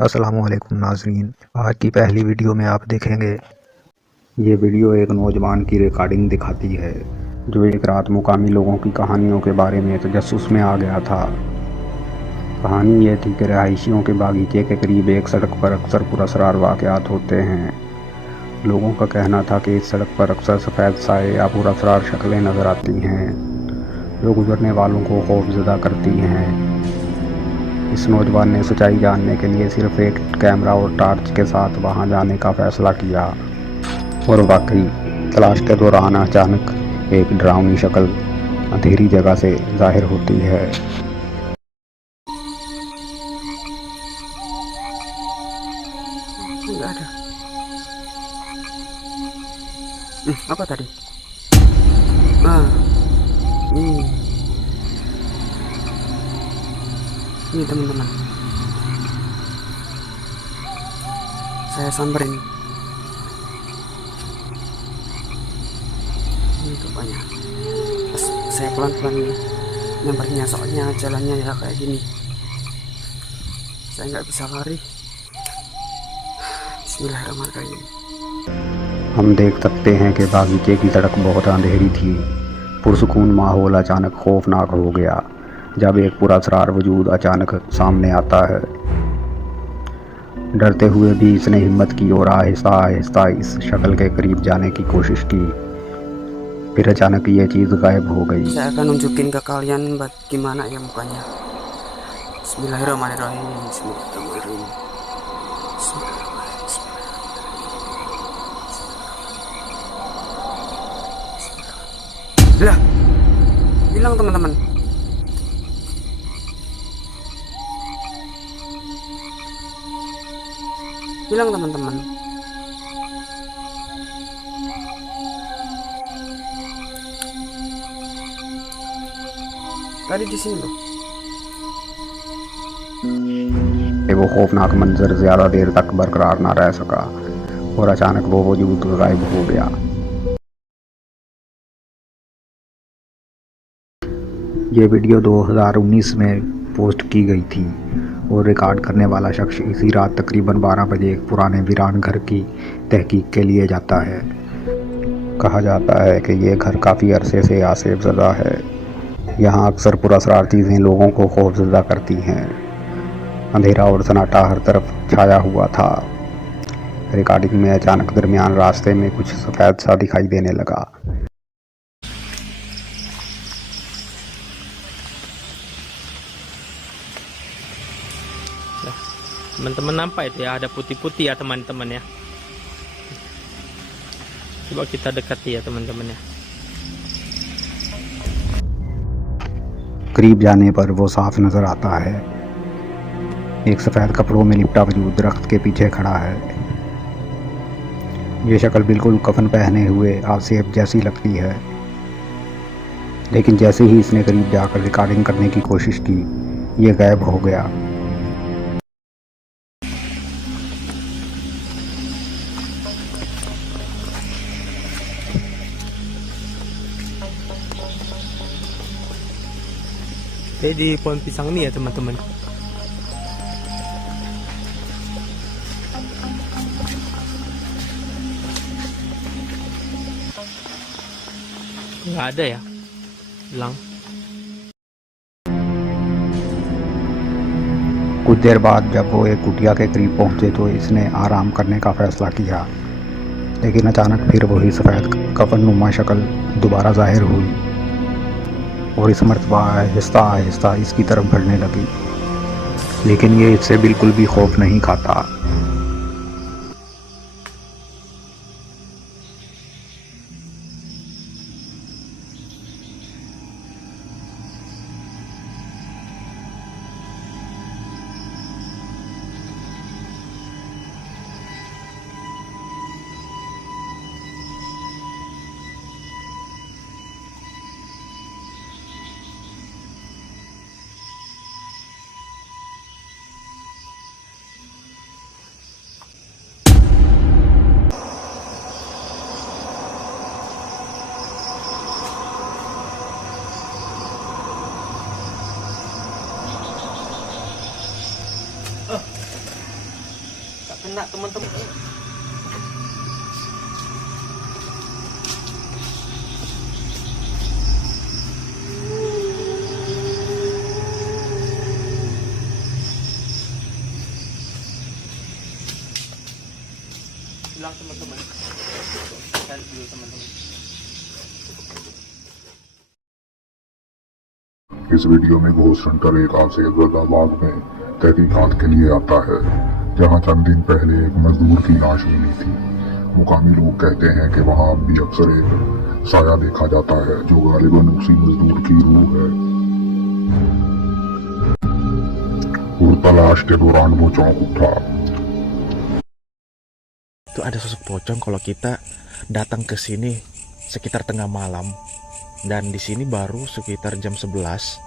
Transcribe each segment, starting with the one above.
अस्सलामुअलैकुम नाज़रीन, आज की पहली वीडियो में आप देखेंगे। ये वीडियो एक नौजवान की रिकॉर्डिंग दिखाती है जो एक रात मुकामी लोगों की कहानियों के बारे में तजस्सुस में आ गया था। कहानी ये थी कि रहायशियों के बागीचे के करीब एक सड़क पर अक्सर पुरअसरार वाक़यात होते हैं। लोगों का कहना था कि इस सड़क पर अक्सर सफ़ेद साए या पुरअसरार शक्लें नज़र आती हैं जो गुजरने वालों को खौफज़दा करती हैं। इस नौजवान ने सच्चाई जानने के लिए सिर्फ एक कैमरा और टॉर्च के साथ वहां जाने का फैसला किया और वाकई तलाश के दौरान अचानक एक डरावनी शक्ल अंधेरी जगह से जाहिर होती है। Enggak ada. Apa tadi? Ah, ini teman-teman. Saya samperin. Ini rupanya. Saya pelan-pelan nyampernya, soalnya jalannya ya kayak gini. Saya nggak bisa lari. Bismillahirrahmanirrahim. हम देख सकते हैं कि बागीचे की सड़क बहुत अंधेरी थी। पुरसुकून माहौल अचानक खौफनाक हो गया जब एक पुरअसरार वजूद अचानक सामने आता है। डरते हुए भी इसने हिम्मत की और आहिस्ता आहिस्ता इस शक्ल के करीब जाने की कोशिश की। फिर अचानक ये चीज़ गायब हो गई। Saya akan nunjukin ke kalian gimana ya mukanya. Bismillahirrahmanirrahim. Bismillahirrahmanirrahim. Lah, hilang teman-teman. Hilang teman-teman. Tadi di sini loh. वो खौफनाक मंजर ज़्यादा देर तक बरकरार ना रह सका और अचानक वो वजूद गायब हो गया। ये वीडियो 2019 में पोस्ट की गई थी और रिकॉर्ड करने वाला शख्स इसी रात तकरीबन 12 बजे एक पुराने वीरान घर की तहकीक के लिए जाता है। कहा जाता है कि ये घर काफ़ी अरसे से आसेब ज़दा है। यहाँ अक्सर पुरअसरार चीज़ें लोगों को खौफज़दा करती हैं। अंधेरा और सन्नाटा हर तरफ छाया हुआ था। रिकॉर्डिंग में अचानक दरमियान रास्ते में कुछ सफ़ेद सा दिखाई देने लगा। Teman-teman nampak itu ya, ada putih-putih ya teman-teman ya. Coba kita dekati ya teman-teman ya. करीब जाने पर वो साफ नज़र आता है। एक सफ़ेद कपड़ों में लिपटा वजूद दरख्त के पीछे खड़ा है। ये शक्ल बिल्कुल कफन पहने हुए आसेब जैसी लगती है, लेकिन जैसे ही इसने करीब जाकर रिकॉर्डिंग करने की कोशिश की, ये गायब हो गया। Jadi di pohon pisang ini ya teman-teman. Nggak ada ya, hilang. कुछ देर बाद जब वो एक कुटिया के करीब पहुंचे तो इसने आराम करने का फ़ैसला किया, लेकिन अचानक फिर वही सफ़ेद कफन नुमा शक्ल दोबारा ज़ाहिर हुई और इस मर्तबा आहिस्ता आहिस्ता इसकी तरफ बढ़ने लगी, लेकिन ये इससे बिल्कुल भी खौफ नहीं खाता। kena teman-teman. Bilang teman-teman. Cari dulu teman-teman. इस वीडियो में घोष हंटर एक आज से जलालाबाद में तहकीकात के लिए आता है, जहां चंद दिन पहले एक मजदूर की लाश मिली थी। मुकामी लोग कहते हैं कि वहां अब भी अक्सर एक साया देखा जाता है, जो गालिबन उसी मजदूर की रूह है। और तलाश के दौरान वो चौंक उठा। Itu ada sosok pocong kalau kita datang ke sini sekitar tengah malam, dan di sini baru sekitar jam 11.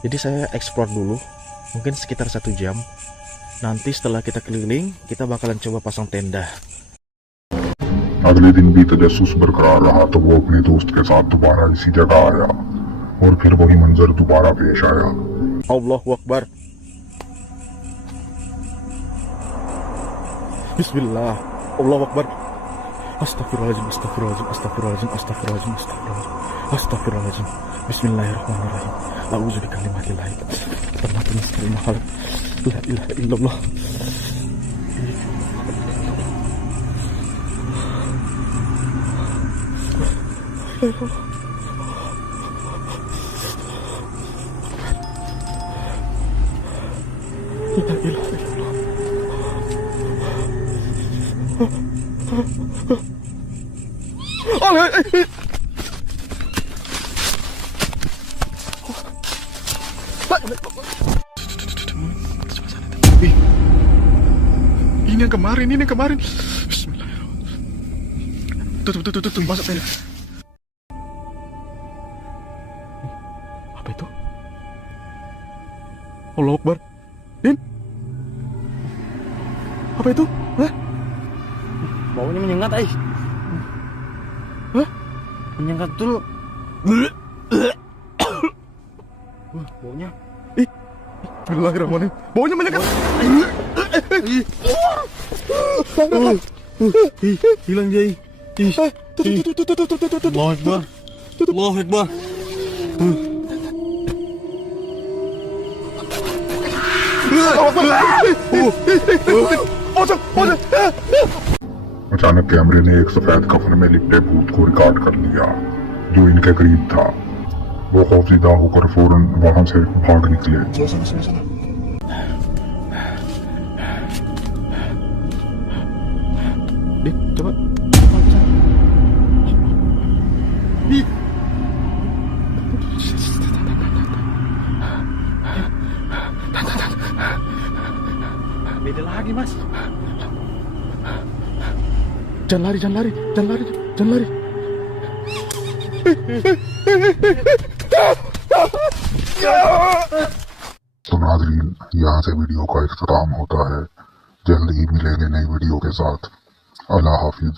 Jadi saya explore dulu, mungkin sekitar 1 jam. Nanti setelah kita keliling, kita bakalan coba pasang tenda. अगले दिन भी तजस्सुस बरकरार रहा तो वो अपने दोस्त के साथ दोबारा इसी जगह आया और फिर वही मंजर दोबारा पेश आया। Allahu Akbar. Bismillah. Allahu Akbar. Astagfirullahaladzim, astagfirullahaladzim, astagfirullahaladzim, astagfirullahaladzim, astagfirullahaladzim, astagfirullahaladzim. Bismillahirrahmanirrahim. A'udzu bikalimatillahi tammati min syarri ma khalaq. La ilaha illallah. La ilaha illallah. Ini yang kemarin. Bismillahirrahmanirrahim. Tuh, masuk tenda. Apa itu? Allahu Akbar. Din? Apa itu? Hah? Baunya menyengat, Hah? menyengat dulu. Baunya. Bismillahirrahmanirrahim. Baunya menyengat. Hilang Jai. Tuh. Allahu Akbar. Allahu Akbar. अचानक कैमरे ने एक सफेद कफन में लिपटे भूत को रिकॉर्ड कर लिया, जो इनके करीब था। वो खौफजदा होकर फौरन वहां से भाग निकले। Dik, coba. Beda lagi, Mas. Jangan lari. तो नाज़रीन, यहाँ से वीडियो का इख्तिताम होता है। जल्द ही मिलेंगे नई वीडियो के साथ। अल्लाह हाफिज।